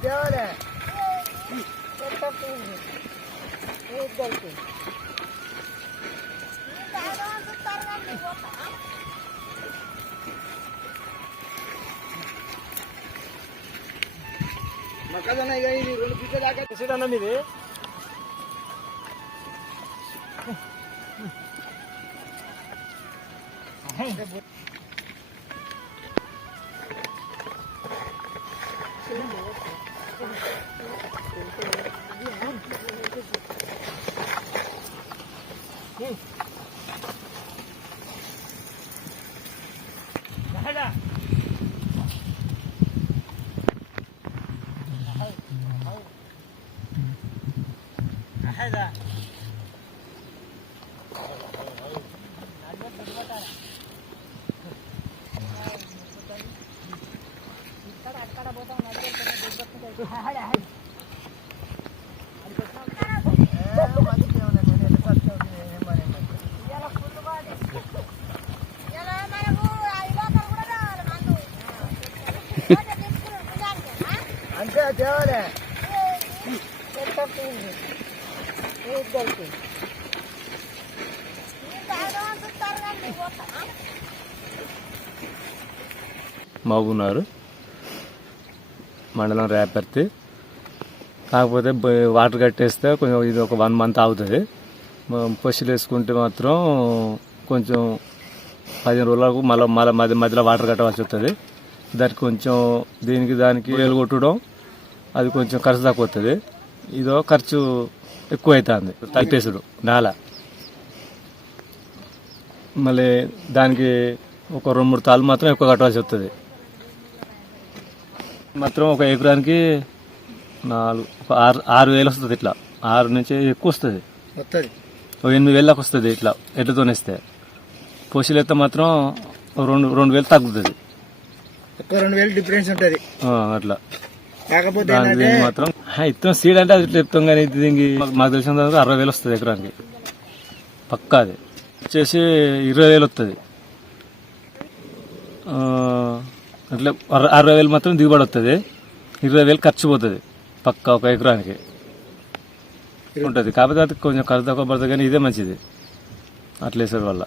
తేవాలే మొక్కజొన్న ఇక ఇది రెండు పిచ్చ దాకా సీట్ మీది అంతే దేవుడే తేవాలే మహబూబ్నగర్ మండలం రేపర్తి. కాకపోతే వాటర్ కట్టేస్తే కొంచెం ఇది ఒక వన్ మంత్ అవుతుంది పశువులు వేసుకుంటే మాత్రం కొంచెం పదిహేను రోజులకు మళ్ళీ మళ్ళీ మధ్య మధ్యలో వాటర్ కట్టవలసి వస్తుంది. దానికి కొంచెం దీనికి దానికి వేలు కొట్టడం అది కొంచెం ఖర్చు తక్కువ వస్తుంది ఇదో ఖర్చు ఎక్కువ అవుతుంది తగ్గేసుడు నాల. మళ్ళీ దానికి ఒక రెండు మూడు తాళ్ళు మాత్రం ఎక్కువ కట్టవలసి వస్తుంది మాత్రం ఒక ఎకరానికి నాలుగు ఒక ఆరు ఆరు వేలు వస్తుంది ఇట్లా. ఆరు నుంచి ఎక్కువ వస్తుంది. ఒక ఎనిమిది వేలకు వస్తుంది ఇట్లా ఎడ్లతోనేస్తే పోషలు ఎత్తే మాత్రం రెండు రెండు వేలు తగ్గుతుంది. రెండు వేలు డిఫరెన్స్ ఉంటుంది. అట్లా. కాకపోతే మాత్రం ఇస్తాం సీడ్ అంటే అది ఇట్లా చెప్తాం కానీ ఇది దీనికి మాకు- తెలిసిన తర్వాత అరవై వేలు వస్తుంది ఎకరానికి. పక్కా అది. వచ్చేసి ఇరవై వేలు వస్తుంది అట్లా అర- అరవై వేలు మాత్రం దిగుబడి వస్తుంది ఇరవై వేలు ఖర్చు పోతుంది. పక్కా ఒక ఎకరానికి. ఉంటుంది. కాకపోతే అది కొంచెం ఖర్చు తక్కువ పడుతుంది కానీ ఇదే మంచిది. అట్లా వల్ల.